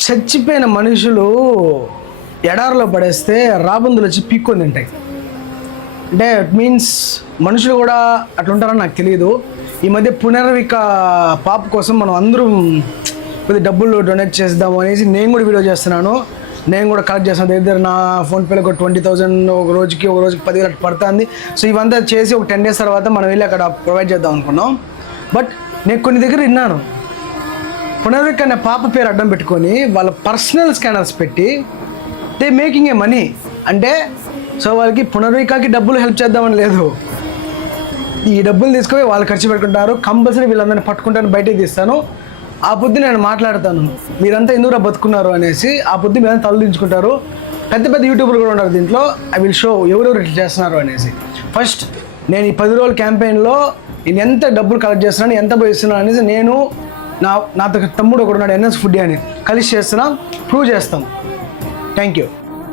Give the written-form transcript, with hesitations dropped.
చచ్చిపోయిన మనుషులు ఎడారిలో పడేస్తే రాబందులు వచ్చి పీక్కొని తింటాయి. అంటే ఇట్ మీన్స్ మనుషులు కూడా అట్లా ఉంటారని నాకు తెలియదు. ఈ మధ్య పునర్విక పాప కోసం మనం అందరూ కొద్ది డబ్బులు డొనేట్ చేద్దాము అనేసి నేను కూడా వీడియో చేస్తున్నాను. నేను కూడా కలెక్ట్ చేస్తాను. దగ్గర నా ఫోన్పేలో ఒక 20,000 ఒక రోజుకి 10,000 పడుతుంది. సో ఇవంతా చేసి ఒక 10 days తర్వాత మనం వెళ్ళి అక్కడ ప్రొవైడ్ చేద్దాం అనుకున్నాం. బట్ నేను కొన్ని దగ్గర విన్నాను, పునర్విక అనే పాప పేరు అడ్డం పెట్టుకొని వాళ్ళ పర్సనల్ స్కానర్స్ పెట్టి దే మేకింగ్ ఏ మనీ. అంటే సో వాళ్ళకి పునర్వికకి డబ్బులు హెల్ప్ చేద్దామని లేదు, ఈ డబ్బులు తీసుకొని వాళ్ళు ఖర్చు పెట్టుకుంటారు. కంపల్సరీ వీళ్ళందరినీ పట్టుకుంటాను, బయటకు తీస్తాను. ఆ పొద్దు నేను మాట్లాడతాను, మీరంతా ఎందుకు బతుకున్నారు అనేసి. ఆ పొద్దు మీరంతా తలదించుకుంటారు. పెద్ద పెద్ద యూట్యూబర్లు కూడా ఉన్నారు దీంట్లో. ఐ విల్ షో ఎవరెవరు ఇట్లా చేస్తున్నారు అనేసి. ఫస్ట్ నేను ఈ 10 రోజుల క్యాంపెయిన్లో నేను ఎంత డబ్బులు కలెక్ట్ చేస్తున్నాను, ఎంత పోయిస్తున్నాను అనేసి నేను నా తమ్ముడు ఒకడు ఉన్నాడు NS ఫుడ్ అని కలిసి చేస్తున్నాం, ప్రూవ్ చేస్తాం. Thank you.